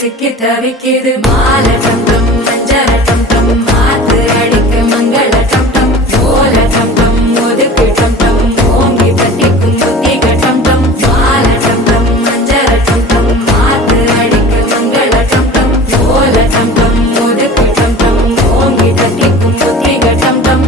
சிக்கி தவிக்குது மால டம் டம் மஞ்சள டம் டம் மாத்து அடிக்க மங்கள டம் டம் ஓல டம் டம் ஒதுக்கு டம் டம் ஓங்கி தட்டிக்கும் புத்திக டம் டம் மால டம் டம் மஞ்சள டம் டம் மாத்து அடிக்க மங்கள டம் டம் ஓல டம் டம் ஒதுக்கு டம் டம் ஓங்கி தட்டிக்கும் புத்திக டம் டம்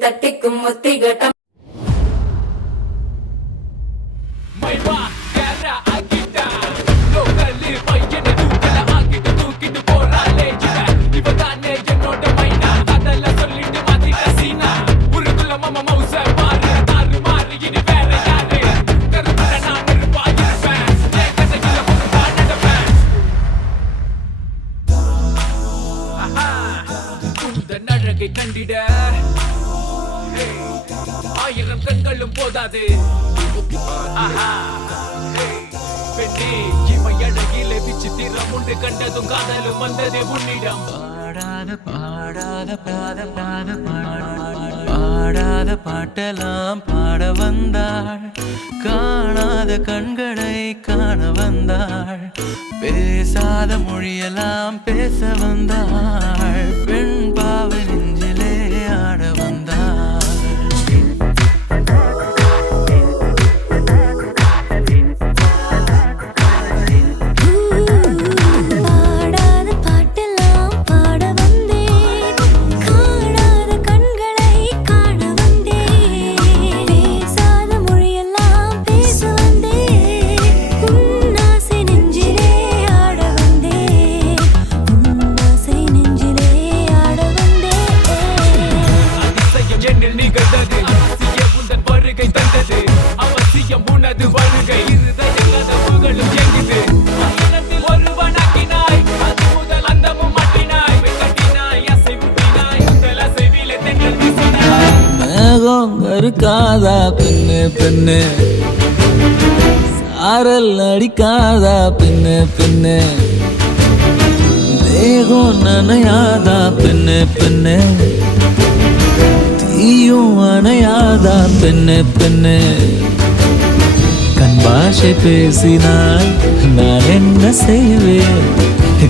தட்டிக்கும் முத்திகட்டம் கண்டிட ஆயிரம் கண்களும் போதாது பெண்ணே இமை அழகிலே விசித்திரம் உண்டு கண்டதும் காதலும் வந்தது உன்னிடம் பாடாத பாடாத பாத பாத பாடாத பாட்டெல்லாம் பாட வந்தாள் காணாத கண்களை காண வந்தாள் பேசாத மொழியெல்லாம் பேச வந்தாள் பெண் பாவை நெஞ்சிலே ஆட வந்தாள் இருக்காதா பெண்ணு பெண்ணு சாரல் அடிக்காதா பெண்ணு பெண்ணு தேகம் நனையாதா பெண்ணு பெண்ணு தீயும் அணையாதா பெண்ணு பெண்ணு கண் பாஷை பேசினால் நான் என்ன செய்வேன்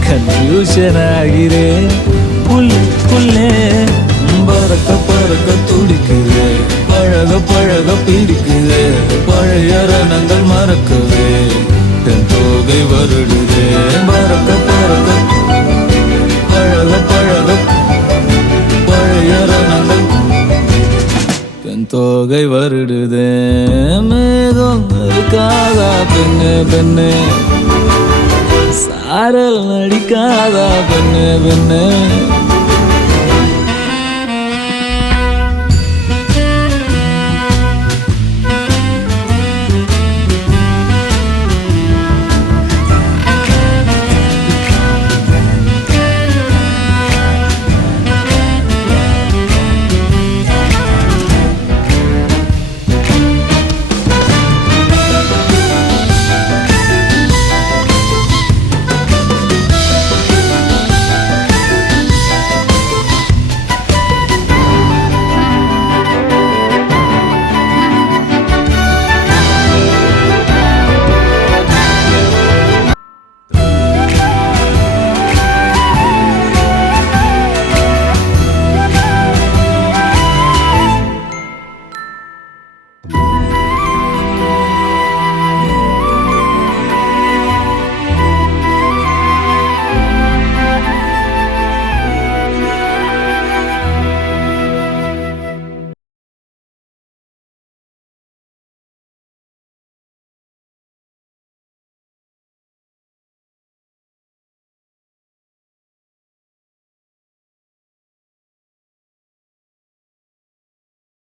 கன்ஃபியூஷன் ஆகிறேன் புல்லே பறக்க பறக்க துடிக்குது பழக பழக பிடிக்குது பழைய ரணங்கள் மறக்குது தென் தோகை வருடுது பறக்க பறக்க பழக பழக பழைய ரணங்கள் தென் தோகை வருடுது மேகம் இருக்காதா பெண்ணு பெண்ணு சாரல் நடிக்காதா பெண்ணு பெண்ணு